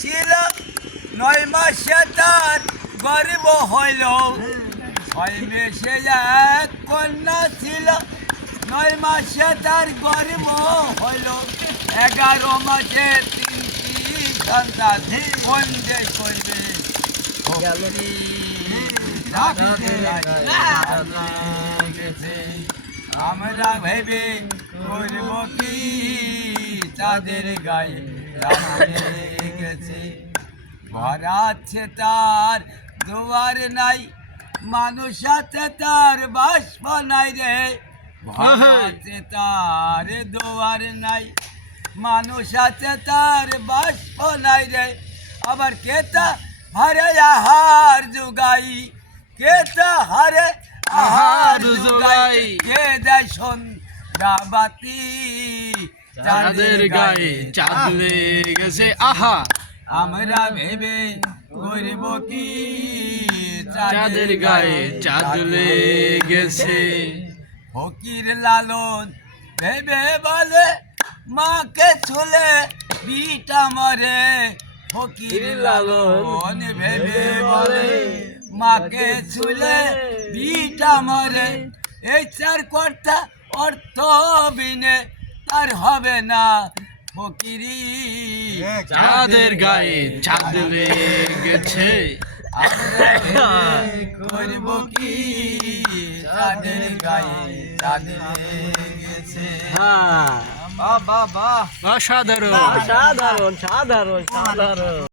ছিল নয় মাসে তার গর্ব হইল। ছয় মেসে এক কন্যা ছিল নয় মাসে তার গর্ব হইল। এগারো মাসে তিনটি সন্তান করবে। আমরা ভেবে করব কি তাদের গায়ে গেছে ভরা আছে তার দুয়ার নাই মানুষ আছে তার বাষ্প নাই রে। আছে তার দুয়ার নাই মানুষ আছে তার বাষ্প নাই রে। আবার কেতা হরে আহার যুগাই? কেতা হরে আহার যুগাই? কে দেয় সন্ধ্যাবাতি চাঁদের গায়ে চাঁদ গেছে আহা! আমরা ভেবে করব কি? চাঁদের গায়ে চাঁদ গেছে ফকির লালন ভেবে বলে মাকে ছুলে বিটা মরে। ফকির লালন ভেবে বলে মাকে ছুলে বিটা মরে। এই চার কর্তা অর্থ বিনে তার হবে না ফকিরি। চাঁদের গায়ে চাঁদ গেছে করব কি? চাঁদের গায়ে চাঁদ গেছে হ্যাঁ। বাহ বাহ বাহ। অসাধারণ। সাধারণ সাধারণ সাধারণ।